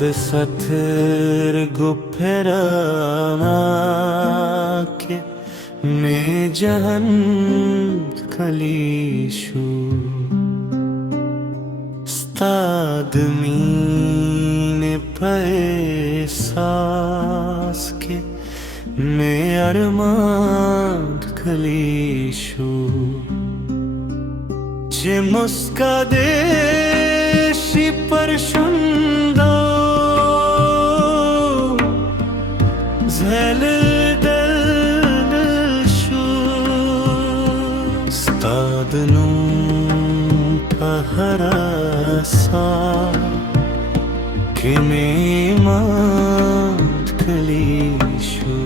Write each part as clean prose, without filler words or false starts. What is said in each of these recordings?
satır gupherake ne jahan kalishu stad mine paesas ke ne arman kalishu je muska deshi parshundo zel delshu stad nu paharasa ke me mat kalishu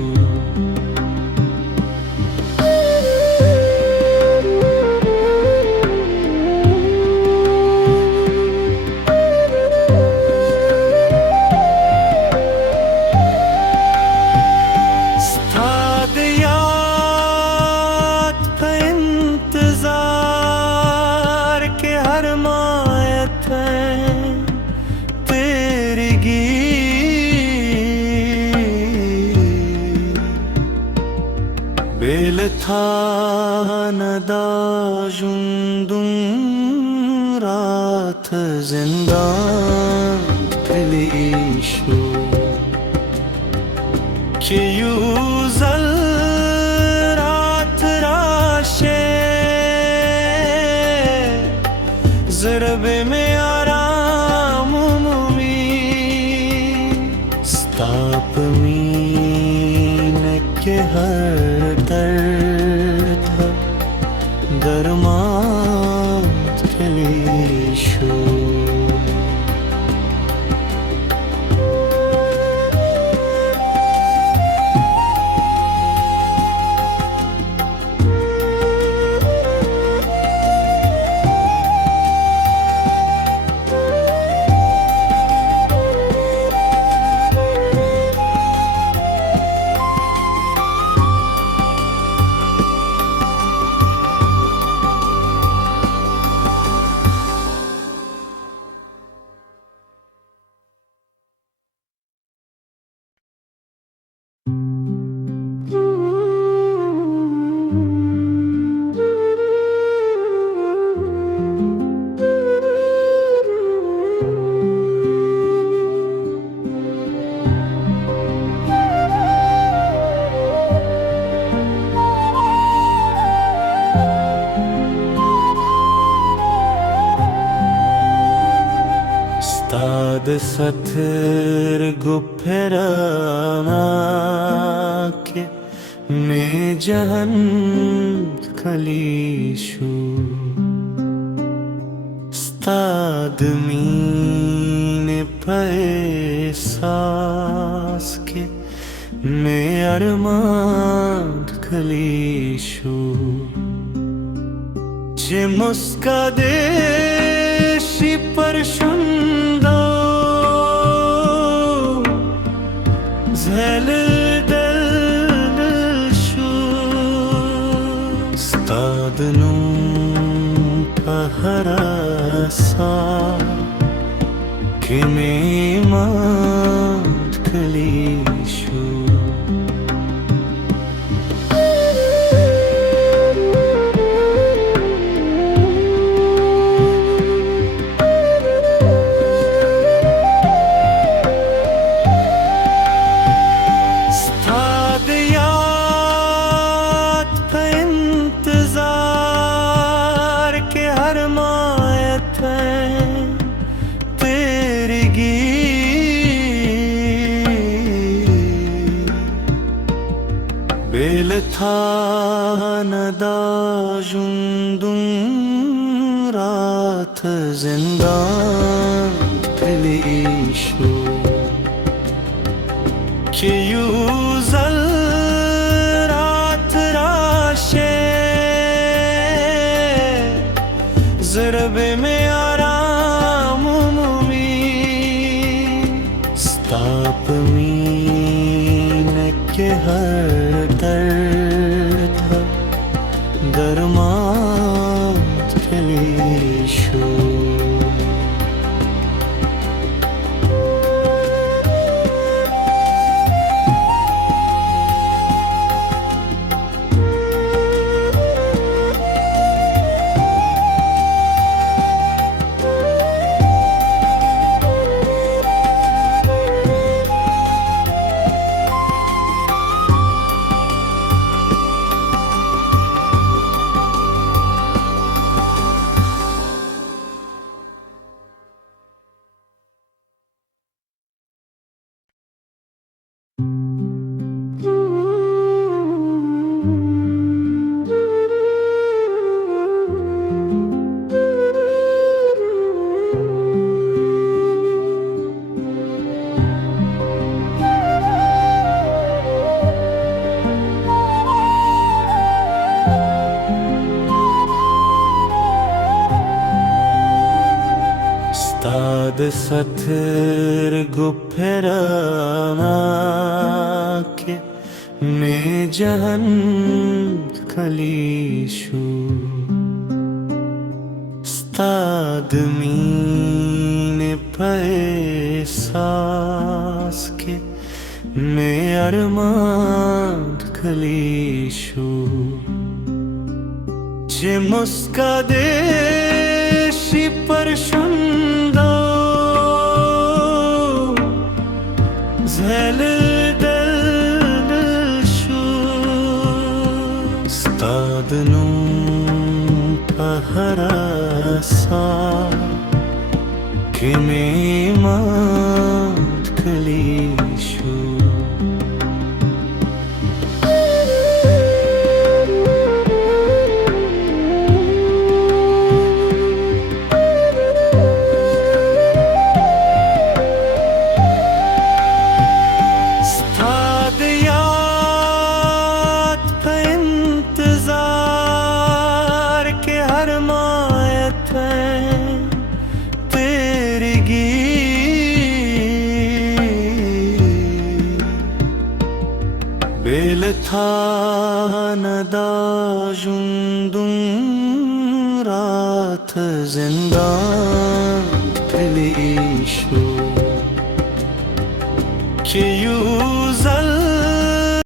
Belthanada jundum raat zindan kalishu ki yuzal raat rashe zarbe me aram mumi stap mine ke har dard tha darmat kalishu stad satır gupherake ne jahan kalishu stad mine paesas ke ne arman kalishu je muska deshi parshundo zel delshu stad nu paharasa ke me mat kalishu Belthanada jundum raat zindan kalishu ki yuzal raat rashe zarbe me aram mumi stap mine ke har dard tha darmat kalishu satır gupherake me jahan kalishu stadmine paesas ke me arman kalishu je muska deshi parshundo zeldelshu stadnum paharasa ke me mat kalishu Belthanada jundum raat zindan kalishu ki